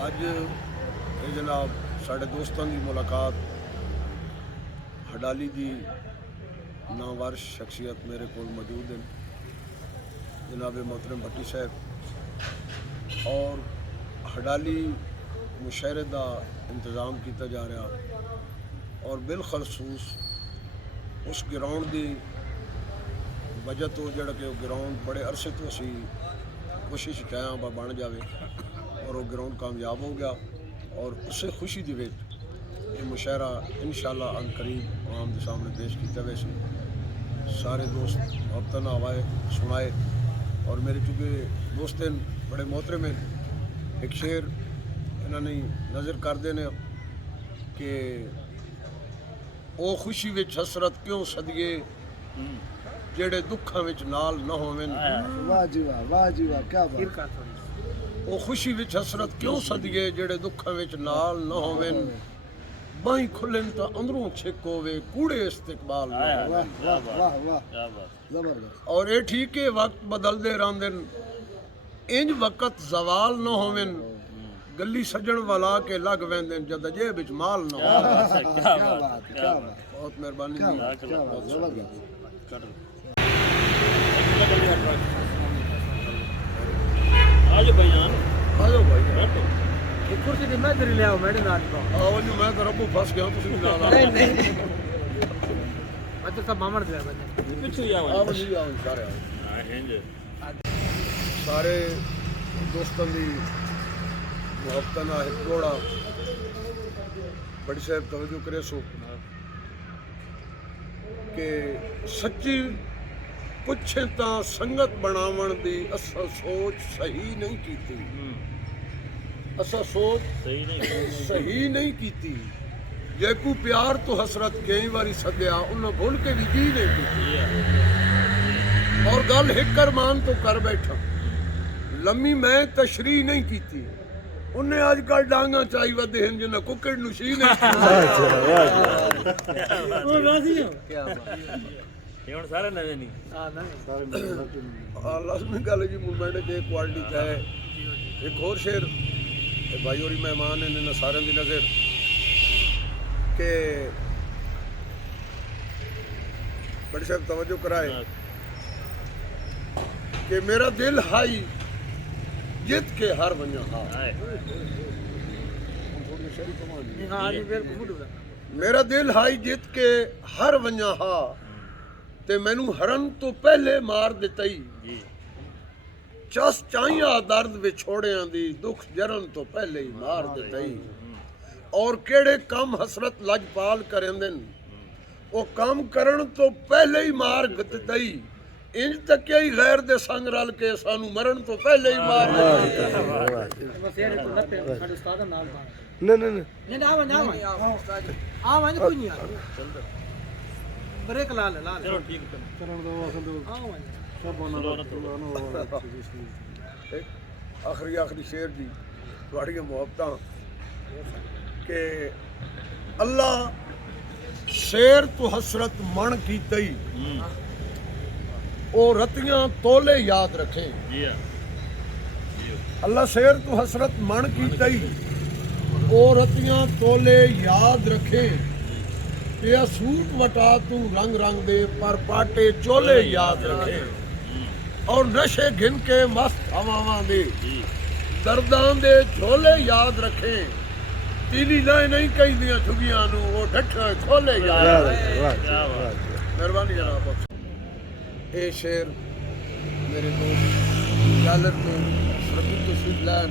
ਅੱਜ ਇਹ ਜਨਾਬ ਸਾਡੇ ਦੋਸਤਾਂ ਦੀ ਮੁਲਾਕਾਤ ਹਡਾਲੀ ਦੀ ਨਾਮਵਰ ਸ਼ਖਸੀਅਤ ਮੇਰੇ ਕੋਲ ਮੌਜੂਦ ਹਨ जनाब मोहतरम भट्टी साहब और हडाली मुशायरे का इंतज़ाम किया जा रहा और बिलखसूस उस ग्राउंड की वजह तो जोड़ा कि ग्राउंड बड़े अरसे तो असी कोशिश किया बन जाए और वो ग्राउंड कामयाब हो गया और उस खुशी के ये मुशायरा इंशाअल्लाह अन करीब आम के सामने पेश किया वैसे सारे दोस्त वक्तन आवाए सुनाए और मेरे चूँकि दोस्त बड़े मोहतरम हैं एक शेर इन्होंने नज़र कर देने कि ओ खुशी विच हसरत क्यों सदिए जेड़े दुखा विच नाल न होवें वाह जी वाह, वाह जी वाह, क्या बात। ओ खुशी विच हसरत क्यों सदिए जेड़े दुखा विच नाल न होवें बाई खुलन तो अंदरों छिक होवे कूड़े इस्तिकबाल न होवें। वाह वाह वाह, जबरदस्त। और ये ठीक है वक्त बदलते रहते इंज वक्त जवाल न होवें गली सजन वाला के लग वेंदे जद जेब विच माल न हो। क्या बात, क्या बात, बहुत मेहरबानी क्या जी। बात, क्या बात, जबरदस्त। आज बयान आ जाओ भाई कुर्सी दी मैं तेरे ले आओ मैडम नाल को आओ जी मैं तो रब्बू फंस गया तुसी भी नाल नहीं मैं तो सब मामड़ दे बंदे पिछू आओ आवाज जी आओ सारे आओ हां हेंज सारे दोस्तों की मुहब्बत ना एक जोड़ा बड़ी साहब तवज्जो करे सो कि सच्ची पुछे तो संगत बनावन दी असा सोच सही नहीं कीती असा सोच सही नहीं कीती जे को प्यार तो हसरत कई बारी सद्या उन्हें भूल के भी जी नहीं की और गल हिकर मान तो कर बैठा लम्मी मैं तशरी नहीं कीती उन्हें अजकल डांगा चाई वधे हैं जिन्हें कुकड़ नुशी नहीं वो राजी हो क्या बात ये हुन सारे नवे नहीं हां नहीं लाजमी गल जी मूवमेंट जे क्वालिटी का है एक और शेर भाई और मेहमान हैं सारे की नज़र के बड़ी साहब तवज्जो कराए कि मेरा दिल हाई जित के हर वंजा हा हां जी बिल्कुल फुट मेरा दिल हाई जित के हर वंजा हा ते मैनू हरन तो पहले मार दिता ही जी चस चाहिया दर्द विछोड़ियां दी दुख जरन तो पहले ही मार दिता ही और केड़े कम हसरत लजपाल करेंदे वो काम करन तो पहले ही मार दिता ही इंज तक ही गैर दे संग रल के सानू मरण तो पहले ही मार दिता बस ये तो लपे साडे उस्ताद नाल मार नहीं नहीं नहीं नहीं आ मैं कोई नहीं आ ब्रेक ला ले चलो ठीक है करण दो असन दो आओ सब बना आखिरी आखिरी शेर जी थोड़ी मुहब्बत के अल्लाह शेर तो हसरत मन की तई ओ रतियां तोले याद रखे जी हां अल्लाह शेर तो हसरत मन की तई ओ रतियां तोले याद रखे ते सूट वटा तू रंग रंग दे पर पाटे चोले याद रखे और नशे घिन के मस्त हवावां दे दर्दां दे झोले याद रखे तीली लाए नहीं कही दियां झुगियां नू वो ढठा खोले याद रखे मेहरबानी जनाब ए शेर मेरे दोस्त गैलर में सरबत तशरीफ लैन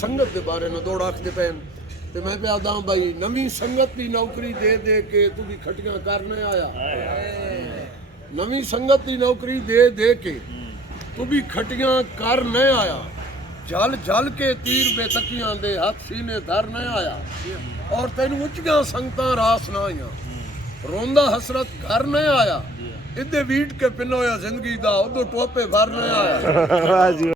संगत के बारे में दौड़ आखते पैन ते मैं पे आदा भाई नवी संगत की नौकरी दे के तू भी खटियां करने आया नवी संगत की नौकरी दे के तू भी खटियां कर न आया जल जल के तीर बेतकियां दे हाथ सीने धर न आया और तेन उच्चियां संगतां रास न आईयां रोंदा हसरत घर न आया इधे वीट के पिनोया जिंदगी दा उदो टोपे भर न आया